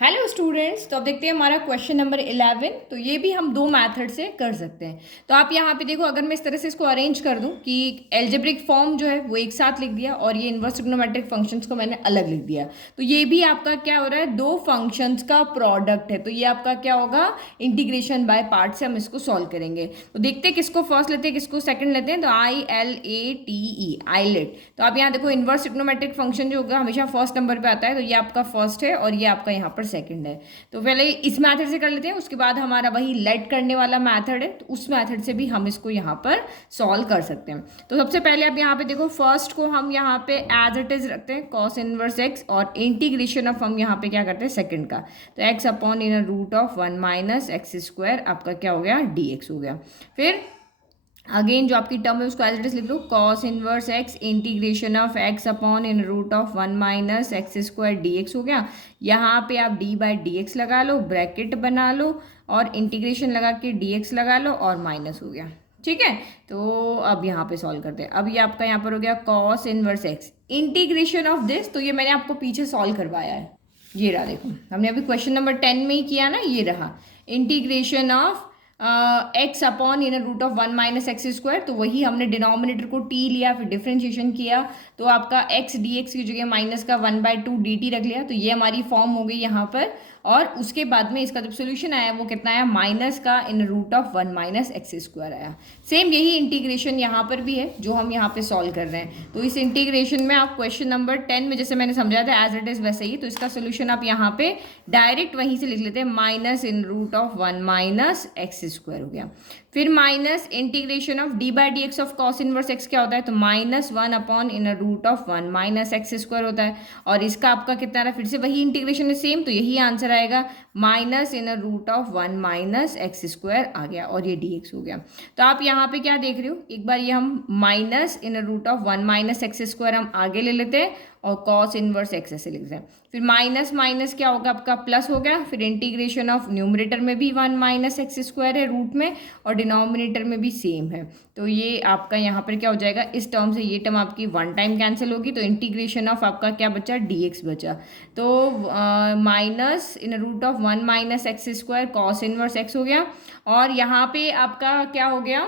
Hello students, तो अब देखते हैं हमारा क्वेश्चन नंबर 11। तो ये भी हम दो मेथड से कर सकते हैं। तो आप यहाँ पे देखो, अगर मैं इस तरह से इसको अरेंज कर दूं कि एल्जेब्रिक फॉर्म जो है वो एक साथ लिख दिया और ये इनवर्स ट्रिग्नोमेट्रिक फंक्शंस को मैंने अलग लिख दिया, तो ये भी आपका क्या हो रहा है, दो फंक्शंस का प्रोडक्ट है। तो ये आपका क्या होगा, इंटीग्रेशन बाय पार्ट से हम इसको सॉल्व करेंगे। तो देखते हैं किसको फर्स्ट लेते हैं किसको सेकंड लेते हैं। तो ILATE आइलेट। तो आप यहाँ देखो, इनवर्स ट्रिग्नोमेट्रिक फंक्शन जो होगा हमेशा फर्स्ट नंबर पे आता है, तो ये आपका फर्स्ट है और ये आपका यहाँ पर सेकंड है। तो पहले इस मेथड से कर लेते हैं, उसके बाद हमारा वही लेट करने वाला मेथड है, तो उस मेथड से भी हम इसको यहाँ पर सॉल्व कर सकते हैं। तो सबसे पहले आप यहाँ पे देखो, फर्स्ट को हम यहाँ पे एज इट इज रखते हैं कॉस इनवर्स एक्स, और इंटीग्रेशन ऑफ हम यहाँ पे क्या करते हैं सेकंड का, तो x upon in root of 1 minus x square आपका क्या हो गया, dx हो गया। फिर अगेन जो आपकी टर्म है उसको एज इट इज लिख लो, cos inverse X integration of x upon in root of 1 minus x square dx हो गया। यहाँ पे आप d बाई dx लगा लो, ब्रैकेट बना लो और इंटीग्रेशन लगा के dx लगा लो और माइनस हो गया। ठीक है, तो अब यहाँ पे सॉल्व करते हैं। अब ये आपका यहाँ पर हो गया cos inverse X integration of this, तो ये मैंने आपको पीछे सॉल्व करवाया है, ये रहा देखो, हमने अभी क्वेश्चन नंबर 10 में ही किया ना, ये रहा integration of x upon in root of 1 minus x square. तो वही हमने डिनोमिनेटर को t लिया, फिर डिफ्रेंशिएशन किया, तो आपका x dx की जगह माइनस का 1/2 dt रख लिया, तो ये हमारी फॉर्म हो गई यहाँ पर। और उसके बाद में इसका जब सोल्यूशन आया वो कितना आया, माइनस का in root of 1 minus x square आया। सेम यही इंटीग्रेशन यहाँ पर भी है जो हम यहाँ पे सॉल्व कर रहे हैं। तो इस इंटीग्रेशन में आप क्वेश्चन नंबर 10 में जैसे मैंने समझाया था एज इट इज वैसे ही, तो इसका सोल्यूशन आप यहाँ पे डायरेक्ट वहीं से लिख लेते हैं, minus in root of 1 minus x square हो गया। फिर minus integration of d by d x of cos inverse x क्या होता है, तो minus 1 upon in root of 1 minus x square होता है। और इसका आपका कितना रहा, फिर से वही इंटीग्रेशन है सेम, तो यही आंसर आएगा, minus in root of 1 minus x square आ गया और ये dx हो गया। तो आप यहाँ पे क्या देख रहे हो, एक बार ये हम minus in root of 1 minus x square हम आगे ले लेते हैं और कॉस इनवर्स एक्स ऐसे लिखते हैं। फिर माइनस माइनस क्या होगा आपका प्लस हो गया। फिर इंटीग्रेशन ऑफ न्यूमरेटर में भी 1 माइनस एक्स स्क्वायर है रूट में, और डिनोमिनेटर में भी सेम है, तो ये आपका यहाँ पर क्या हो जाएगा, इस टर्म से ये टर्म आपकी वन टाइम कैंसिल होगी, तो इंटीग्रेशन ऑफ आपका क्या बचा, dx बचा। तो minus in root of 1 minus x square cos inverse x हो गया। और यहाँ पे आपका क्या हो गया,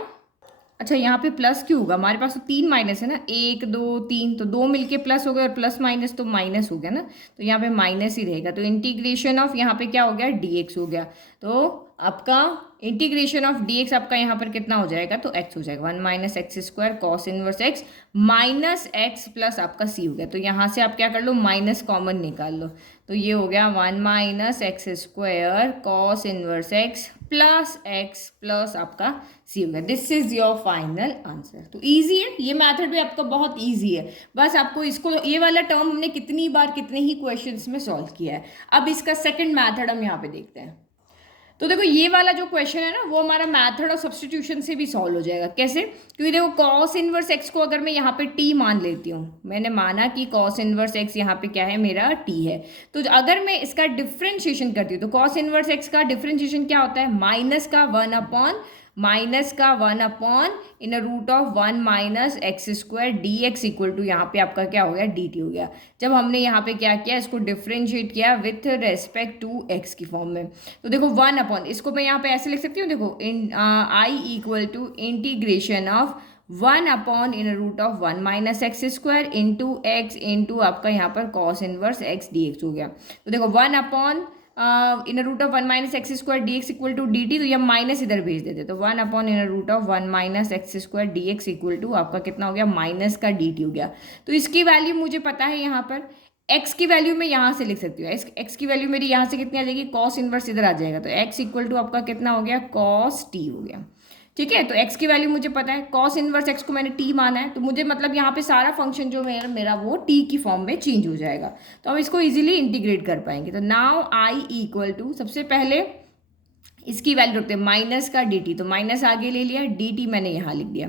अच्छा यहाँ पे प्लस क्यों होगा, हमारे पास तो 3 माइनस है ना, 1 2 3, तो 2 मिलके प्लस हो गया और प्लस माइनस तो माइनस हो गया ना, तो यहाँ पे माइनस ही रहेगा। तो इंटीग्रेशन ऑफ यहाँ पे क्या हो गया, dx हो गया। तो आपका इंटीग्रेशन ऑफ dx आपका यहाँ पर कितना हो जाएगा, तो x हो जाएगा 1 minus x square cos inverse x minus x plus आपका c हो गया। तो यहाँ से आप क्या कर लो, माइनस कॉमन निकाल लो, तो ये हो गया 1 minus x square cos inverse x plus x plus आपका सी हो गया। This is your final answer. तो इजी है, ये मेथड भी आपका बहुत इजी है, बस आपको इसको, ये वाला टर्म हमने कितनी बार कितने ही क्वेश्चंस में सॉल्व किया है। अब इसका सेकंड मेथड हम यहाँ पे देखते हैं। तो देखो ये वाला जो क्वेश्चन है ना, वो हमारा मेथड ऑफ सब्स्टिट्यूशन से भी सॉल्व हो जाएगा। कैसे, क्योंकि देखो कॉस इनवर्स एक्स को अगर मैं यहाँ पे t मान लेती हूँ, मैंने माना कि कॉस इनवर्स एक्स यहाँ पे क्या है, मेरा t है, तो अगर मैं इसका डिफ्रेंशिएशन करती हूँ, तो कॉस इनवर्स एक्स का डिफ्रेंशिएशन क्या होता है, माइनस का 1 upon in root of 1 minus x square dx equal to यहाँ पे आपका क्या हो गया, dt हो गया। जब हमने यहाँ पे क्या किया, इसको डिफ्रेंशिएट किया विथ रेस्पेक्ट टू x की फॉर्म में, तो देखो 1 अपॉन, इसको मैं यहाँ पे ऐसे लिख सकती हूँ, देखो I equal to integration of 1 upon in root of 1 minus x square into x into आपका यहाँ पर कॉस इनवर्स एक्स dx हो गया। तो देखो 1 upon in root of 1 minus x square dx equal to dt, तो ये माइनस इधर भेज देते, तो 1 upon in root of 1 minus x square dx equal to आपका कितना हो गया, माइनस का dt हो गया। तो इसकी वैल्यू मुझे पता है, यहाँ पर x की वैल्यू मैं यहाँ से लिख सकती हूँ, x की वैल्यू मेरी यहाँ से कितनी आ जाएगी, कॉस इनवर्स इधर आ जाएगा, तो x इक्वल टू आपका कितना हो गया, कॉस t हो गया। ठीक है, तो x की वैल्यू मुझे पता है, कॉस इनवर्स x को मैंने t माना है, तो मुझे मतलब यहाँ पे सारा फंक्शन जो मेरा वो t की फॉर्म में चेंज हो जाएगा, तो हम इसको इजीली इंटीग्रेट कर पाएंगे। तो नाउ I इक्वल टू, सबसे पहले इसकी वैल्यू रखते हैं माइनस का dt, तो माइनस आगे ले लिया, dt मैंने यहाँ लिख दिया।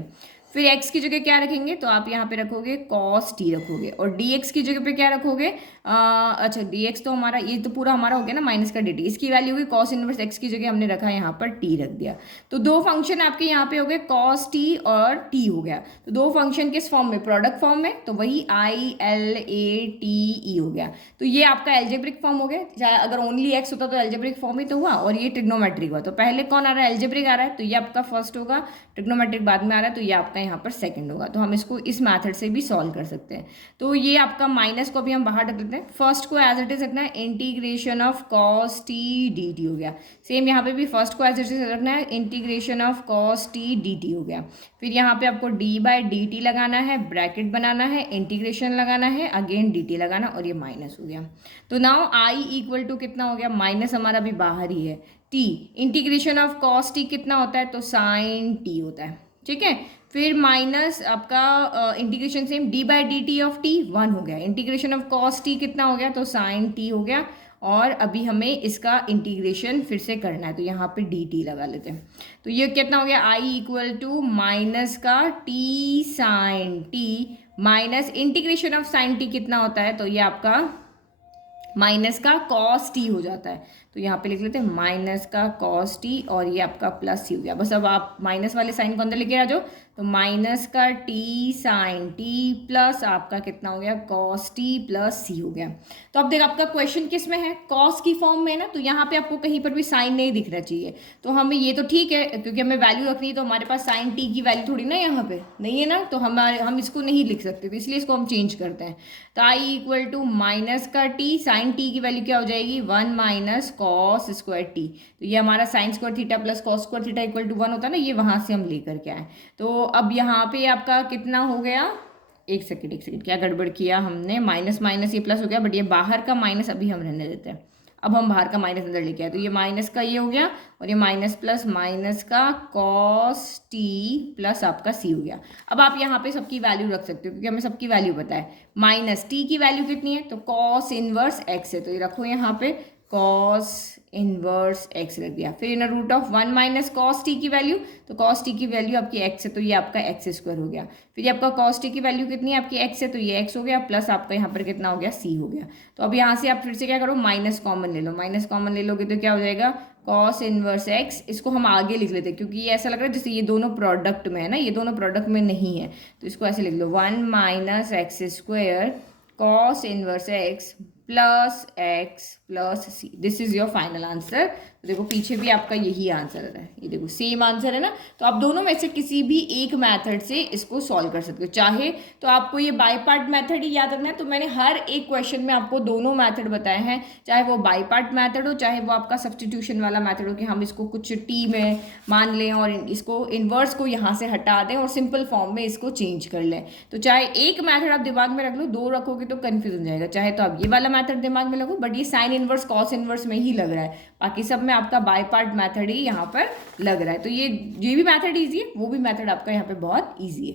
फिर x की जगह क्या रखेंगे, तो आप यहाँ पे रखोगे cos t रखोगे, और dx की जगह पे क्या रखोगे, अच्छा dx तो हमारा, ये तो पूरा हमारा हो गया ना माइनस का dt, इसकी वैल्यू होगी cos इनवर्स x की जगह हमने रखा यहाँ पर t रख दिया। तो दो फंक्शन आपके यहाँ पे हो गए cos t और t हो गया। तो दो फंक्शन किस फॉर्म में, प्रोडक्ट फॉर्म में, तो वही ILATE हो गया। तो ये आपका एल्जेब्रिक फॉर्म हो गया। चाहे अगर ओनली x होता तो एल्जेब्रिक फॉर्म ही तो हुआ, और ये ट्रिग्नोमेट्रिक हुआ। तो पहले कौन आ रहा है, एल्जेब्रिक आ रहा है, तो ये आपका फर्स्ट होगा, ट्रिग्नोमेट्रिक बाद में आ रहा है, तो ये आपका यहाँ पर सेकंड होगा। तो हम इसको इस मेथड से भी सॉल्व कर सकते हैं। तो ये आपका माइनस को अभी हम बाहर रख देते हैं, फर्स्ट को एज इट इज रखना है, integration of cos t dt हो गया। सेम यहाँ पे भी फर्स्ट को एज इट इज रखना है, integration of cos t dt हो गया। फिर यहाँ पे आपको d/dt लगाना है, ब्रैकेट बनाना है, इंटीग्रेशन लगाना है, अगेन dt लगाना, और ये माइनस हो गया। तो नाउ i इक्वल टू कितना हो गया, माइनस हमारा भी बाहर ही है, t integration of cos t कितना होता है, तो sin t होता है, ठीक है। फिर माइनस आपका integration same d/dt of t 1 हो गया, इंटीग्रेशन ऑफ cos t कितना हो गया, तो sin t हो गया। और अभी हमें इसका इंटीग्रेशन फिर से करना है, तो यहाँ पे dt लगा लेते हैं। तो ये कितना हो गया, i इक्वल टू माइनस का t sin t minus integration of sin t कितना होता है, तो ये आपका माइनस का cos t हो जाता है। तो यहाँ पे लिख लेते हैं माइनस का cos t, और ये आपका प्लस c हो गया। बस अब आप माइनस वाले साइन को अंदर लेके आ जाओ, तो माइनस का t sin t प्लस आपका कितना हो गया, cos t प्लस c हो गया। तो अब देखो आपका क्वेश्चन किस में है, cos की फॉर्म में ना, तो यहाँ पे आपको कहीं पर भी साइन नहीं दिखना चाहिए। तो हमें ये तो ठीक है, क्योंकि हमें वैल्यू रखनी है, तो हमारे पास sin t की वैल्यू थोड़ी ना यहाँ पे नहीं है ना, तो हम इसको नहीं लिख सकते, तो इसलिए इसको हम चेंज करते हैं। तो i इक्वल टू माइनस का t, साइन t की वैल्यू क्या हो जाएगी, 1 माइनस कॉस स्क्वायर टी। तो ये हमारा sine square theta plus cos square theta equal to 1 होता है ना, ये वहाँ से हम लेकर के आए। तो अब यहाँ पे आपका कितना हो गया, एक सेकेंड क्या गड़बड़ किया हमने, माइनस माइनस ये प्लस हो गया, बट ये बाहर का माइनस अभी हम रहने देते हैं। अब हम बाहर का माइनस अंदर लेके आए, तो ये माइनस का ये हो गया, और ये माइनस प्लस माइनस का कॉस टी प्लस आपका सी हो गया। अब आप यहाँ पे सबकी वैल्यू रख सकते हो, क्योंकि हमें सबकी वैल्यू पता है। माइनस टी की वैल्यू कितनी है, तो कॉस इनवर्स एक्स है, तो ये रखो यहाँ पे कॉस इनवर्स एक्स रख दिया। फिर in root of 1 minus cos T की वैल्यू, तो कॉस टी की वैल्यू आपकी एक्स है, तो ये आपका एक्स स्क्वायर हो गया। फिर ये आपका कॉस टी की वैल्यू कितनी है, आपकी एक्स है, तो ये एक्स हो गया, प्लस आपका यहाँ पर कितना हो गया, सी हो गया। तो अब यहाँ से आप फिर से क्या करो, माइनस कॉमन ले लो, माइनस कॉमन ले लोगे तो क्या हो जाएगा, कॉस इनवर्स एक्स। इसको हम आगे लिख लेते हैं, क्योंकि ये ऐसा लग रहा है जैसे ये दोनों प्रोडक्ट में है ना, ये दोनों प्रोडक्ट में नहीं है, तो इसको ऐसे लिख लो, 1 minus x square cos inverse x plus x plus c, this is your final answer. तो देखो पीछे भी आपका यही आंसर है, ये देखो सेम आंसर है ना। तो आप दोनों में से किसी भी एक मेथड से इसको सॉल्व कर सकते हो। चाहे तो आपको ये बाई पार्ट मेथड ही याद रखना है, तो मैंने हर एक क्वेश्चन में आपको दोनों मेथड बताए हैं, चाहे वो बाई पार्ट मेथड हो, चाहे वो आपका सब्सटीट्यूशन वाला मेथड हो, कि हम इसको कुछ टी में मान लें और इसको इन्वर्स को यहाँ से हटा दें और सिंपल फॉर्म में इसको चेंज कर लें। तो चाहे एक मेथड आप दिमाग में रख लो, दो रखोगे तो कन्फ्यूज हो जाएगा। चाहे तो आप ये वाला मेथड दिमाग में लगो, बट ये साइन इनवर्स कॉस इनवर्स में ही लग रहा है, बाकी सब में आपका बाय पार्ट मेथड ही यहाँ पर लग रहा है। तो ये भी मेथड ईजी है, वो भी मेथड आपका यहाँ पे बहुत ईजी है।